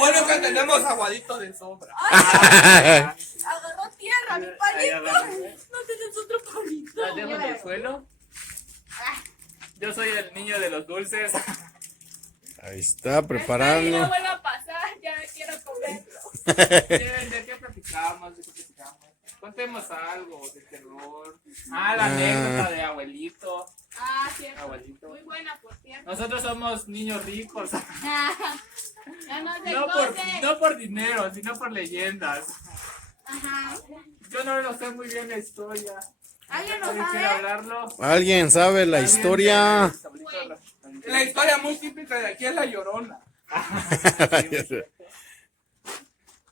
bueno que tenemos aguadito de sobra. Agarró tierra, mi palito. No tienes otro palito. ¿La dejo en el suelo? Yo soy el niño de los dulces. Ahí está, No preparando. vuelvo a pasar, ya quiero comerlo. ¿De qué platicamos? Contemos algo de terror. La anécdota de abuelito. Cierto. Abuelito. Muy buena, por cierto. Nosotros somos niños ricos. Ya no sé No por dinero, sino por leyendas. Ajá. Yo no lo sé muy bien la historia. ¿Alguien lo ¿Alguien quiere sabe? hablarlo? ¿Alguien sabe la historia? La historia muy típica de aquí es la Llorona.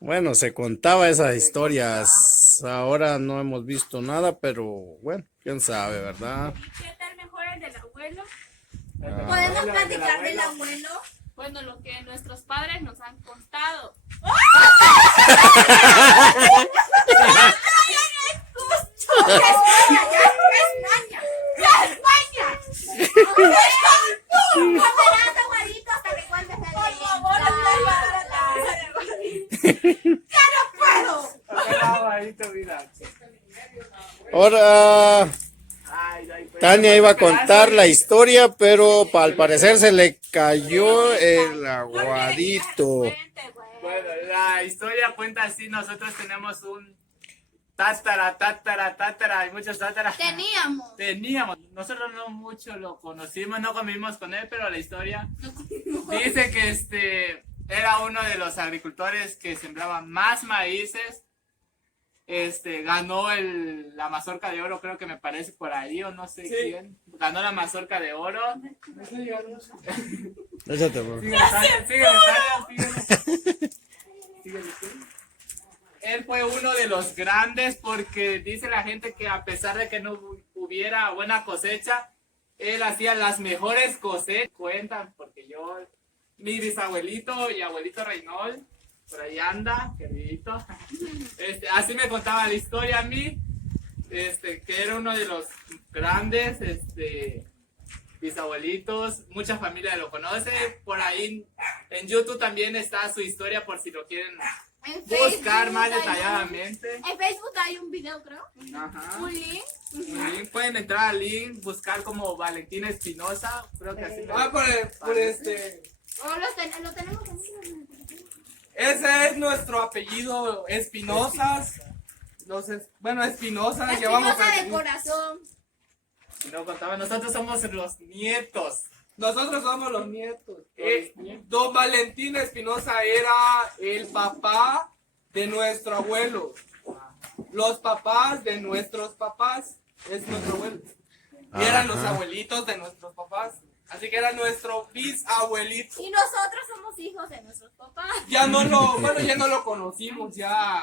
Bueno, se contaba esas historias. Ahora no hemos visto nada, pero bueno, quién sabe, ¿verdad? ¿Qué tal mejor el del abuelo? ¿Podemos platicar del abuelo? Bueno, lo que nuestros padres nos han contado. Ahora Tania iba a contar la historia, pero al parecer se le cayó el aguadito. Bueno, la historia cuenta así, nosotros tenemos un tátara, hay muchos tátaras. Teníamos, nosotros no mucho lo conocimos, no convivimos con él, pero la historia dice que era uno de los agricultores que sembraba más maíces. Ganó la mazorca de oro, creo que me parece por ahí, o no sé quién. Ganó la mazorca de oro. Échate, bro. Síguele. Él fue uno de los grandes porque dice la gente que a pesar de que no hubiera buena cosecha, él hacía las mejores cosechas. Cuentan, porque mi bisabuelito y abuelito Reynold, por ahí anda, queridito. Así me contaba la historia a mí, que era uno de los grandes bisabuelitos, mucha familia lo conoce. Por ahí en YouTube también está su historia por si lo quieren buscar más detalladamente. En Facebook hay un video, creo. Ajá. Un link. Pueden entrar al link, buscar como Valentín Espinosa, creo que así. Lo tenemos en Ese es nuestro apellido, Espinosas. Espinosas llevamos de corazón. Y no contaba, nosotros somos los nietos. Nosotros somos los nietos. Don Valentín Espinosa era el papá de nuestro abuelo. Los papás de nuestros papás es nuestro abuelo. Y eran los abuelitos de nuestros papás. Así que era nuestro bisabuelito. Y nosotros somos hijos de nuestros papás. Ya no lo conocimos ya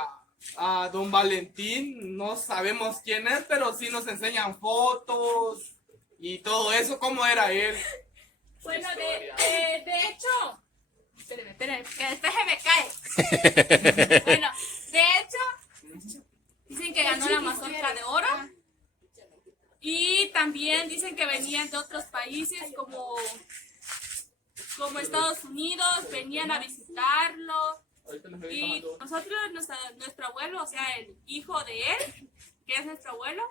a don Valentín. No sabemos quién es, pero sí nos enseñan fotos y todo eso, cómo era él. Bueno, de hecho, espérenme, que después se me cae. Bueno, de hecho, dicen que ganó la mazorca de oro. Y también dicen que venían de otros países como Estados Unidos, venían a visitarlo. Y nosotros, nuestro abuelo, o sea, el hijo de él, que es nuestro abuelo,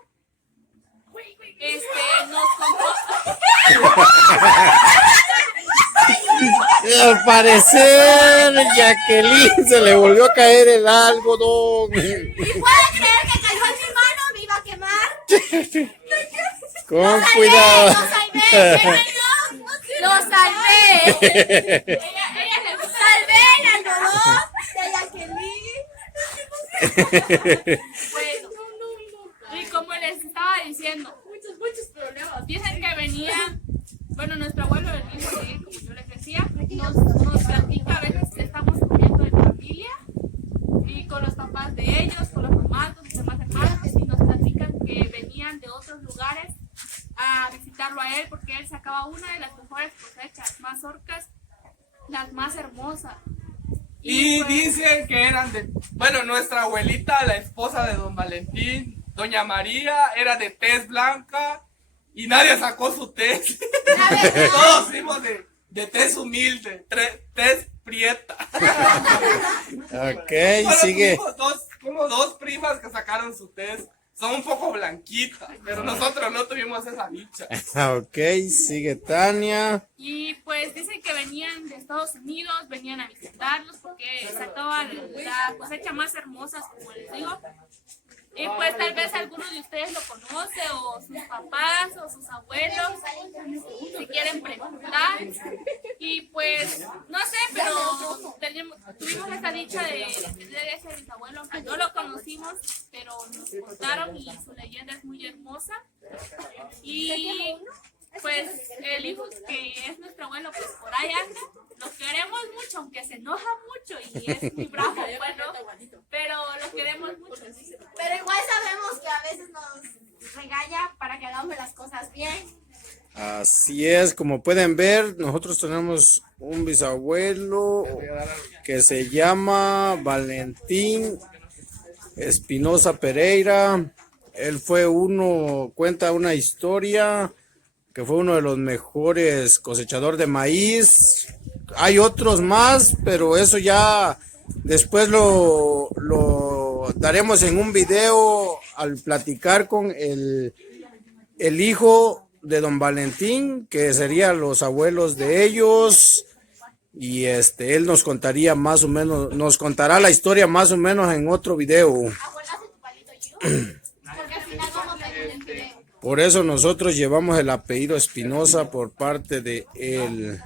nos contó. Al parecer, Jacqueline se le volvió a caer el algodón. ¿Y puede creer que cayó en mi mano? ¿Me iba a quemar? Con cuidado. ¡Lo salvé! Ella le salvé el algodón de Jacqueline. Bueno, y como les estaba diciendo, muchos problemas. Dicen que venían, bueno, nuestro abuelo, el hijo de él, como yo les decía, nos platica, a veces estamos comiendo en familia y con los papás de ellos, con las mamás, con sus demás hermanos, y nos platican que venían de otros lugares a visitarlo a él porque él sacaba una de las mejores cosechas, mazorcas, las más hermosas. Y pues, dicen que eran nuestra abuelita, la esposa de don Valentín, doña María, era de tez blanca y nadie sacó su tez. Todos fuimos de tez humilde, prieta. Ok, Solo sigue. tuvimos como dos primas que sacaron su test. Son un poco blanquitas, pero nosotros no tuvimos esa dicha. Ok, sigue Tania. Y pues dicen que venían de Estados Unidos, venían a visitarlos porque sacaban la cosecha más hermosa, como les digo. Y pues tal vez algunos de ustedes lo conocen, o sus papás, o sus abuelos, si quieren preguntar. Y pues, no sé, pero tuvimos esa dicha de tener ese bisabuelo, aunque no lo conocimos, pero nos contaron y su leyenda es muy hermosa. Y pues el hijo que es nuestro abuelo, pues por ahí anda, lo queremos mucho, aunque se enoja mucho y es muy bravo, bueno, pero lo queremos mucho. Pero igual sabemos que a veces nos regaña para que hagamos las cosas bien. Así es, como pueden ver, nosotros tenemos un bisabuelo que se llama Valentín Espinosa Pereira. Él cuenta una historia que fue uno de los mejores cosechadores de maíz. Hay otros más, pero eso ya después lo daremos en un video al platicar con el hijo de don Valentín, que serían los abuelos de ellos. Y él nos contaría más o menos, nos contará la historia más o menos en otro video. Abuelazo tu palito, Gio. Porque al final vamos a ir en video. Por eso nosotros llevamos el apellido Espinosa por parte de él.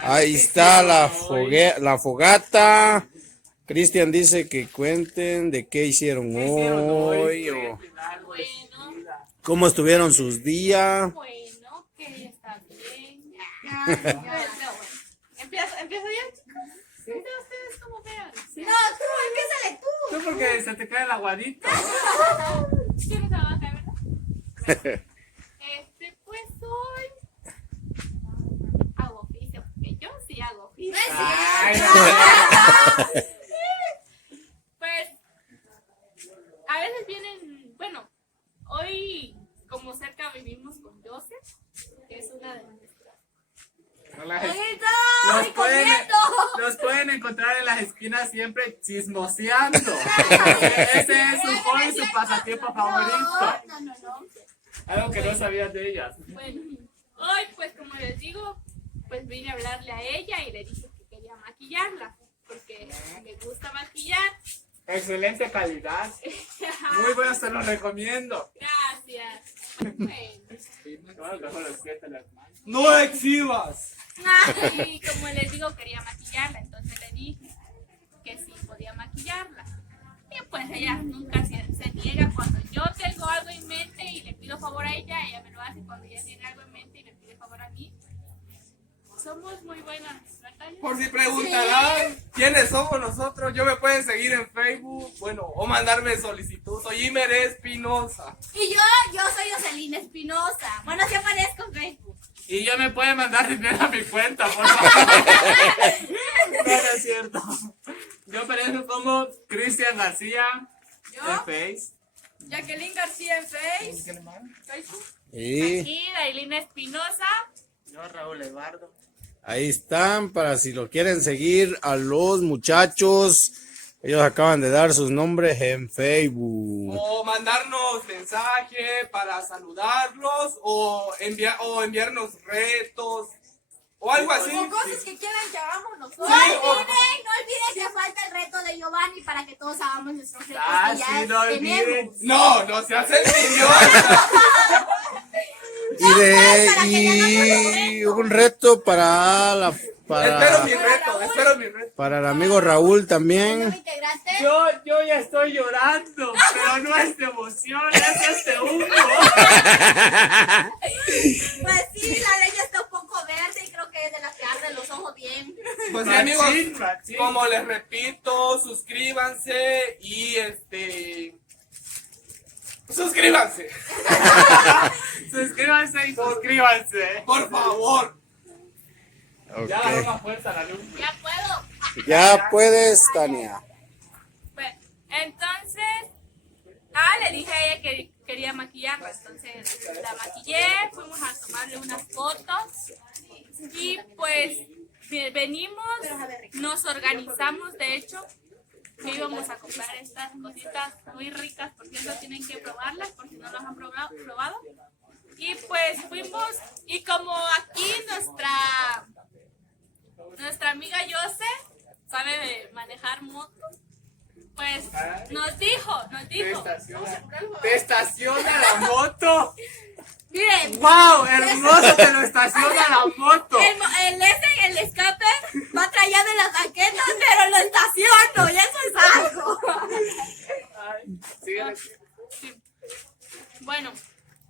Ahí está la fogata. Cristian dice que cuenten de qué hicieron hoy o Bueno, cómo estuvieron sus días. bueno, que está bien. Empieza ya, chicos. Ustedes como vean. No, tú, empiézale tú. Tú porque se te cae el aguadito. ¿Quién se va a caer, verdad? Pues hoy hago oficio, porque yo sí hago oficio. Ay, Pues a veces vienen, bueno, hoy como cerca vivimos con Joseph, que es una de nuestras. no las- ¡Amiguito! Los ¡Y pueden, comiendo! los pueden encontrar en las esquinas siempre chismoseando. Ese es su hobby, su pasatiempo favorito. No. Algo que no sabías de ellas. Bueno, hoy pues como les digo, pues vine a hablarle a ella y le dije que quería maquillarla, porque me gusta maquillar. Excelente calidad. Muy bueno, se lo recomiendo. Gracias. Bueno. Bueno, mejor los siete las manos. No exhibas. Y como les digo, quería maquillarla, entonces le dije que sí podía maquillarla. Y pues ella nunca se niega cuando yo tengo algo en mente y le pido favor a ella me lo hace. Cuando ella tiene algo en mente y me pide favor a mí. Somos muy buenas, ¿verdad? Por si preguntarán quiénes somos nosotros, yo me pueden seguir en Facebook, bueno, o mandarme solicitud. Soy Imer Espinosa. Y yo soy Jocelyn Espinosa. Bueno, sí aparezco en Facebook. Y yo me pueden mandar dinero a mi cuenta, por favor. No, no es cierto. Yo aparezco como Cristian García en Face. Jacqueline García en Facebook. Y Aquí, Dailina Espinosa. Yo, Raúl Eduardo. ahí están para si lo quieren seguir a los muchachos. Ellos acaban de dar sus nombres en Facebook. O mandarnos mensaje para saludarlos, o enviarnos retos, o algo así. O cosas que quieran que hagamos nosotros. Sí, No olviden que falta el reto de Giovanni para que todos hagamos nuestros retos que ya Sí, no olviden. tenemos. No se hacen idiota. Y un reto Espero mi reto. para el amigo Raúl también. ¿Nuevo integrante? Yo ya estoy llorando, pero no es de emoción, es de humo. Pues sí, la leña está un poco verde y creo que es de las que arden los ojos bien. Pues sí, amigos, Machín. como les repito, suscríbanse y suscríbanse, Suscríbanse y suscríbanse. por favor. Ya Ok. agarró más fuerza la luz. Ya puedo. Ya puedes, Tania. Pues, entonces, le dije a ella que quería maquillarla, entonces la maquillé, fuimos a tomarle unas fotos y pues pues venimos, nos organizamos, de hecho, que íbamos a comprar estas cositas muy ricas, por cierto, tienen que probarlas, por si no las han probado. Y pues fuimos, y como aquí nuestra amiga Yose sabe manejar moto, pues nos dijo, Te estaciona la moto. Miren, ¡Wow! Hermoso, te lo estaciona la moto. el escape va trayendo las banquetas, pero lo estaciono, y eso es algo. Síguele. sí. Bueno,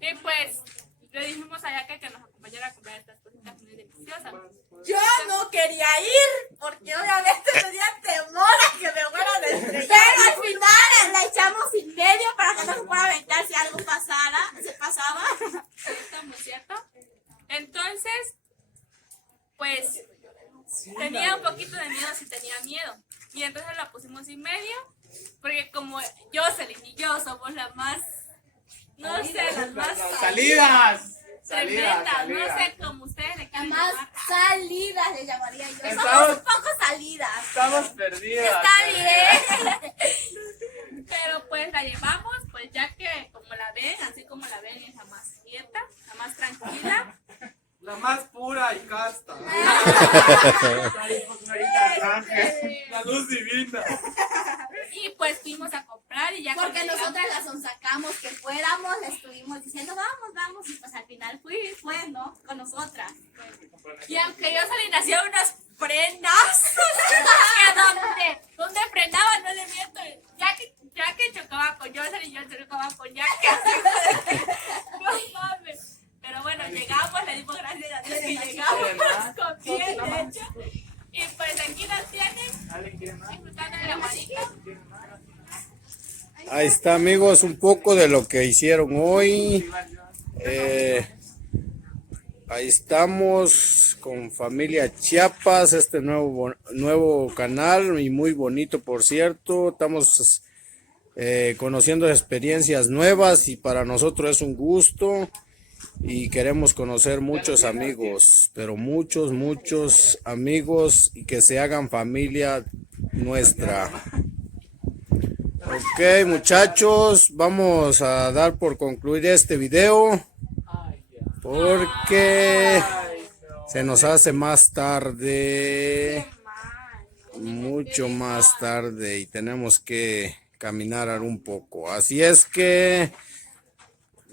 y pues le dijimos a Yaka que nos acompañara a comprar estas cositas muy deliciosas. Yo no quería ir, porque obviamente tenía temor a que me fueran a estrellar. Pero al final le echamos sin medio para que no se pueda aventar si algo se pasaba. ¿Cierto? Entonces, pues tenía un poquito de miedo, si tenía miedo. Y entonces la pusimos sin medio, porque como Jocelyn y yo somos las más, no sé, las más Salidas. tremendas, no sé cómo ustedes le quieren Más llamar. salidas le llamaría yo. Estamos- Somos un poco salidas. Estamos perdidos. Está bien. Pero pues la llevamos, pues ya que como la ven, así como la ven, es la más quieta, la más tranquila. La más pura y casta. La luz divina. Y pues fuimos a comprar y ya Porque cuando nosotras las sonsacamos que fuéramos, le estuvimos diciendo vamos, y pues al final fue, ¿no? Con nosotras. Y aunque yo salí hacía unas frenas, que donde frenaba, no le miento, ya que chocaba con Jocelyn y yo chocaba con Jackie. No mames. Pero bueno, llegamos, le dimos gracias a Dios que llegamos con bien, de hecho. Y pues aquí nos tienen, disfrutando de la manita. Ahí está, amigos, un poco de lo que hicieron hoy. Ahí estamos con Familia Chiapas, este nuevo canal y muy bonito, por cierto. Estamos conociendo experiencias nuevas y para nosotros es un gusto y queremos conocer muchos amigos, pero muchos amigos y que se hagan familia nuestra. Ok, muchachos, vamos a dar por concluir este video porque se nos hace más tarde, mucho más tarde y tenemos que caminar un poco. Así es que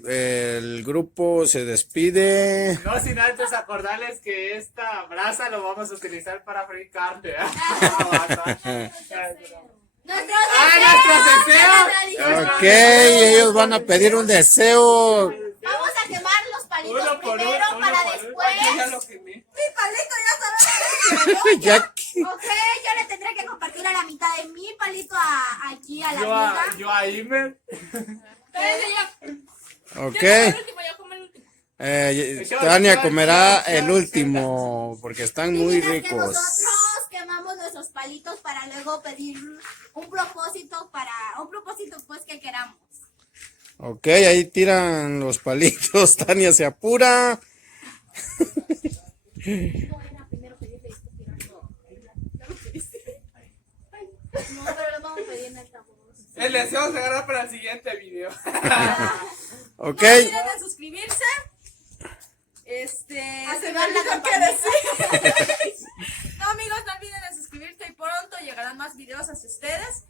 el grupo se despide. No sin antes acordarles que esta brasa lo vamos a utilizar para freír carne. Nuestros deseos. Ok, ellos van a pedir un deseo. Vamos a quemar los palitos Uno por primero uno para por uno. después. Yo ya lo quemé. Mi palito ya sabes. Ya que- Ok, yo le tendré que compartir a la mitad de mi palito aquí a la amiga. Yo a Imer. Espérense ya. Ok, Yo como el último, yo como el último. Tania comerá el último porque están muy Y mientras que ricos. nosotros quemamos nuestros palitos para luego pedir un propósito pues que queramos. Ok, ahí tiran los palitos, Tania se apura. No, pero lo vamos a pedir en altavoz. El deseo se agarra para el siguiente video. Ok, No olviden de suscribirse. Activar la ¿qué campanita. decir? No, amigos, no olviden de suscribirse y pronto llegarán más videos hacia ustedes.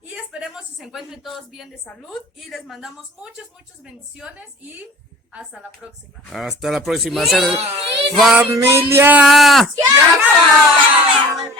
Y esperemos que se encuentren todos bien de salud. Y les mandamos muchas bendiciones. Y hasta la próxima. hasta la próxima. Familia. ¡Chiapas!